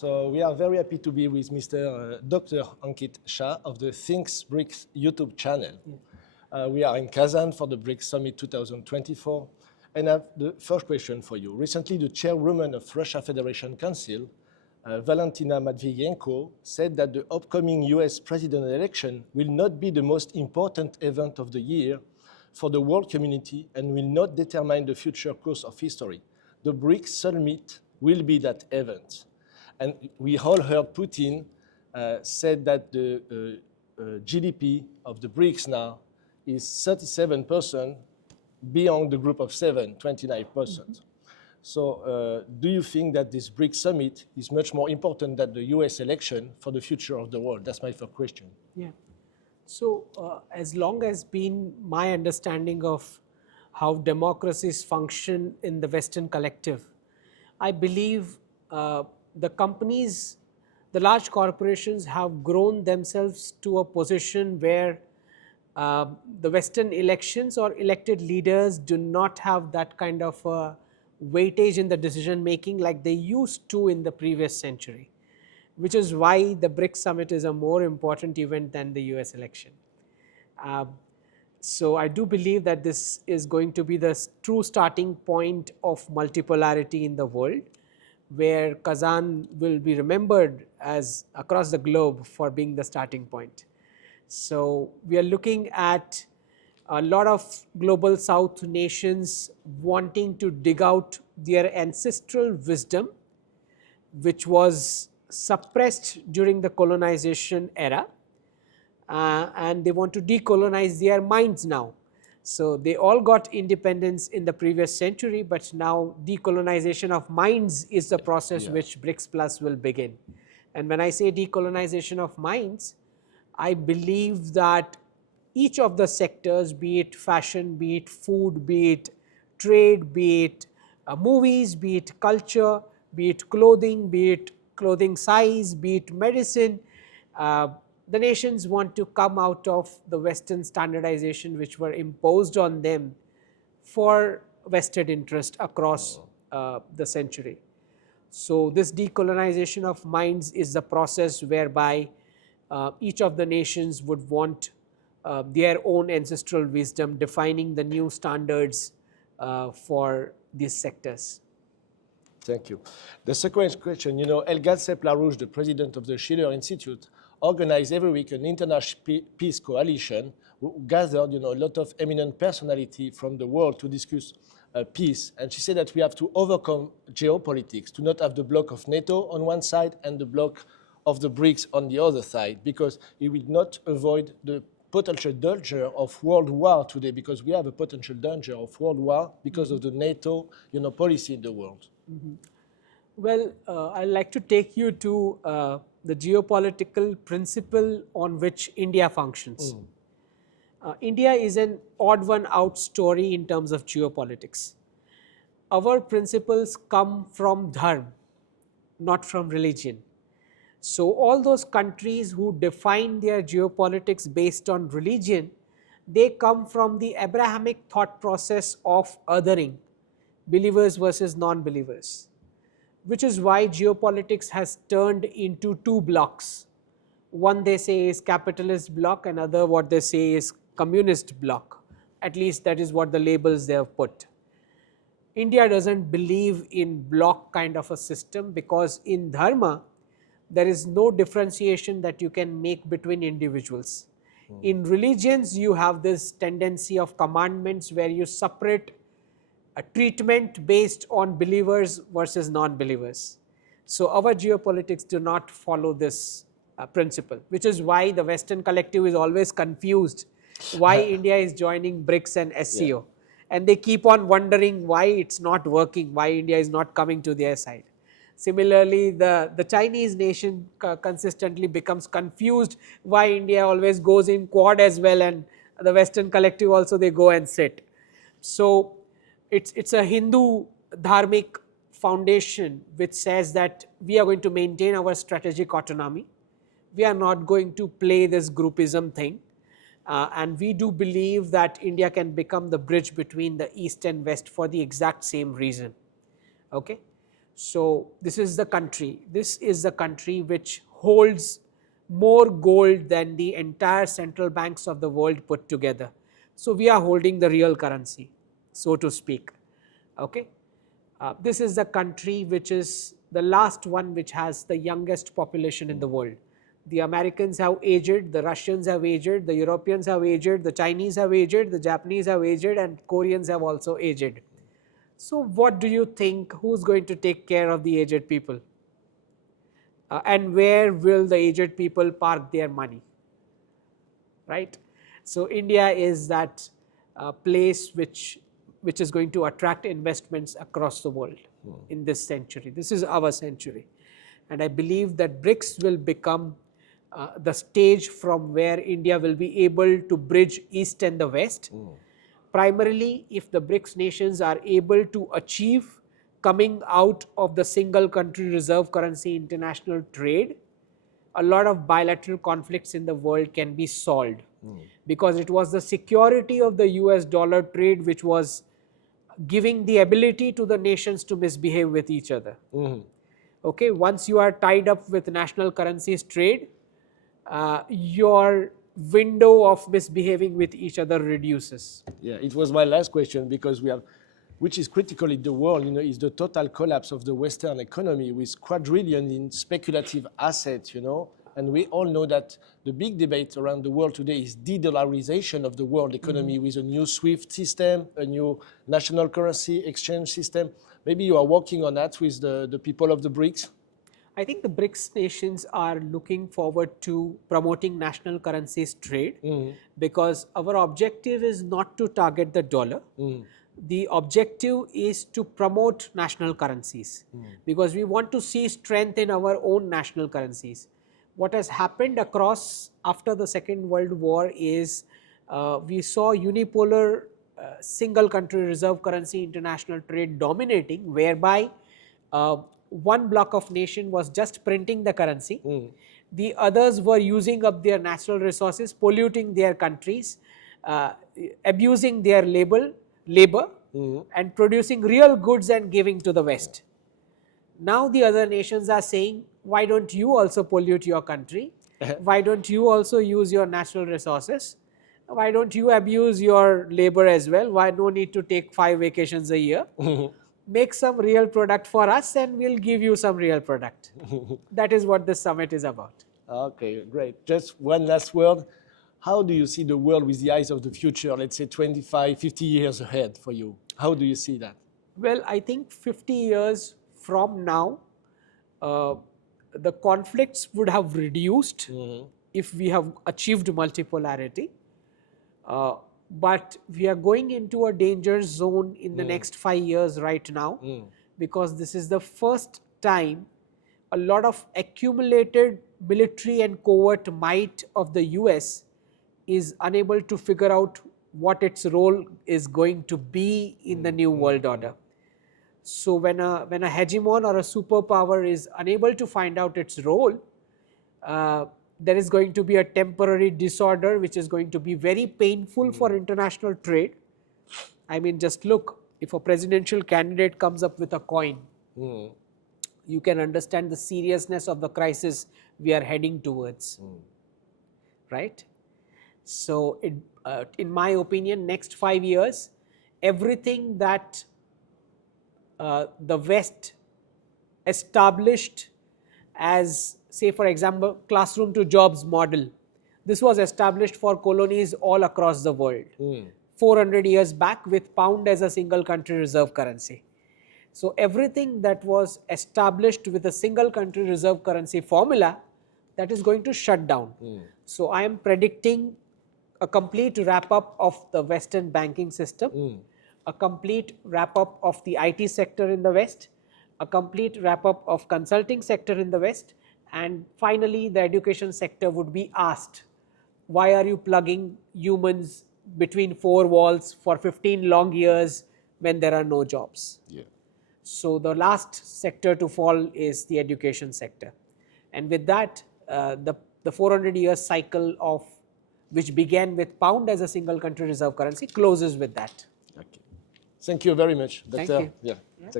So we are very happy to be with Mr. Dr. Ankit Shah of the Think BRICS YouTube channel. We are in Kazan for the BRICS Summit 2024. And I have the first question for you. Recently, the chairwoman of Russia Federation Council, Valentina Matviyenko, said that the upcoming US presidential election will not be the most important event of the year for the world community and will not determine the future course of history. The BRICS Summit will be that event. And we all heard Putin said that the GDP of the BRICS now is 37%, beyond the group of 7, 29%. So do you think that this BRICS summit is much more important than the US election for the future of the world? That's my first question. Yeah. So as long as been my understanding of how democracies function in the Western collective, I believe the companies, the large corporations have grown themselves to a position where the Western elections or elected leaders do not have that kind of weightage in the decision making like they used to in the previous century, which is why the BRICS summit is a more important event than the US election. So I do believe that this is going to be the true starting point of multipolarity in the world, where Kazan will be remembered as across the globe for being the starting point. So we are looking at a lot of global South nations wanting to dig out their ancestral wisdom, which was suppressed during the colonization era, and they want to decolonize their minds now. So they all got independence in the previous century, but now decolonization of minds is the process which BRICS Plus will begin. And when I say decolonization of minds, I believe that each of the sectors, be it fashion, be it food, be it trade, be it movies, be it culture, be it clothing size, be it medicine, the nations want to come out of the Western standardization which were imposed on them for vested interest across the century. So this decolonization of minds is the process whereby each of the nations would want their own ancestral wisdom, defining the new standards for these sectors. Thank you. The second question, you know, Elgad Sepp-Larouche, the president of the Schiller Institute, organized every week an international peace coalition who gathered, you know, a lot of eminent personality from the world to discuss peace. And she said that we have to overcome geopolitics, to not have the bloc of NATO on one side and the bloc of the BRICS on the other side, because it will not avoid the potential danger of world war today, because we have a potential danger of world war because of the NATO, you know, policy in the world. Well, I'd like to take you to the geopolitical principle on which India functions. India is an odd one out story in terms of geopolitics. Our principles come from dharma, not from religion. So all those countries who define their geopolitics based on religion, they come from the Abrahamic thought process of othering, believers versus non-believers, which is why geopolitics has turned into two blocks. One they say is capitalist bloc, another what they say is communist bloc. At least that is what the labels they have put. India doesn't believe in bloc kind of a system, because in dharma, there is no differentiation that you can make between individuals. In religions, you have this tendency of commandments where you separate a treatment based on believers versus non-believers. So our geopolitics do not follow this principle, which is why the Western collective is always confused why India is joining BRICS and SCO. And they keep on wondering why it's not working, why India is not coming to their side. Similarly, the Chinese nation consistently becomes confused why India always goes in Quad as well, and the Western collective also they go and sit. So it's a Hindu dharmic foundation which says that we are going to maintain our strategic autonomy. We are not going to play this groupism thing. And we do believe that India can become the bridge between the East and West for the exact same reason. Okay? So this is the country. This is the country which holds more gold than the entire central banks of the world put together. So we are holding the real currency, so to speak. Okay. This is the country which is the last one which has the youngest population in the world. The Americans have aged, the Russians have aged, the Europeans have aged, the Chinese have aged, the Japanese have aged, and Koreans have also aged. So what do you think, who's going to take care of the aged people? And where will the aged people park their money? Right? So India is that place which is going to attract investments across the world in this century. This is our century. And I believe that BRICS will become the stage from where India will be able to bridge East and the West. Primarily, if the BRICS nations are able to achieve coming out of the single country reserve currency international trade, a lot of bilateral conflicts in the world can be solved. Because it was the security of the US dollar trade which was giving the ability to the nations to misbehave with each other. Okay, once you are tied up with national currencies trade, your window of misbehaving with each other reduces. Yeah, it was my last question, because we have, which is critical in the world, is the total collapse of the Western economy with quadrillion in speculative assets, and we all know that the big debate around the world today is de-dollarization of the world economy with a new SWIFT system, a new national currency exchange system. Maybe you are working on that with the people of the BRICS? I think the BRICS nations are looking forward to promoting national currencies trade because our objective is not to target the dollar. The objective is to promote national currencies because we want to see strength in our own national currencies. What has happened across after the Second World War is we saw unipolar single country reserve currency international trade dominating, whereby one block of nation was just printing the currency. The others were using up their natural resources, polluting their countries, abusing their labor, and producing real goods and giving to the West. Now the other nations are saying, why don't you also pollute your country? Why don't you also use your natural resources? Why don't you abuse your labor as well? Why no need to take 5 vacations a year? Make some real product for us and we'll give you some real product. That is what this summit is about. Okay, great. Just one last word. How do you see the world with the eyes of the future, let's say 25, 50 years ahead for you? How do you see that? Well, I think 50 years from now, the conflicts would have reduced if we have achieved multipolarity. But we are going into a danger zone in the next 5 years right now because this is the first time a lot of accumulated military and covert might of the US is unable to figure out what its role is going to be in the new world order. So when a hegemon or a superpower is unable to find out its role, there is going to be a temporary disorder which is going to be very painful for international trade. I mean, just look, if a presidential candidate comes up with a coin, you can understand the seriousness of the crisis we are heading towards, right? So in my opinion, next 5 years, everything that the West established as, say for example, classroom to jobs model. This was established for colonies all across the world 400 years back with pound as a single country reserve currency. So everything that was established with a single country reserve currency formula, that is going to shut down. So I am predicting a complete wrap up of the Western banking system, a complete wrap up of the IT sector in the West, a complete wrap up of consulting sector in the West, and finally the education sector would be asked, why are you plugging humans between 4 walls for 15 long years when there are no jobs? So the last sector to fall is the education sector. And with that, the 400-year cycle of which began with pound as a single country reserve currency closes with that. Okay. Thank you very much, Doctor. Thank you. Yeah.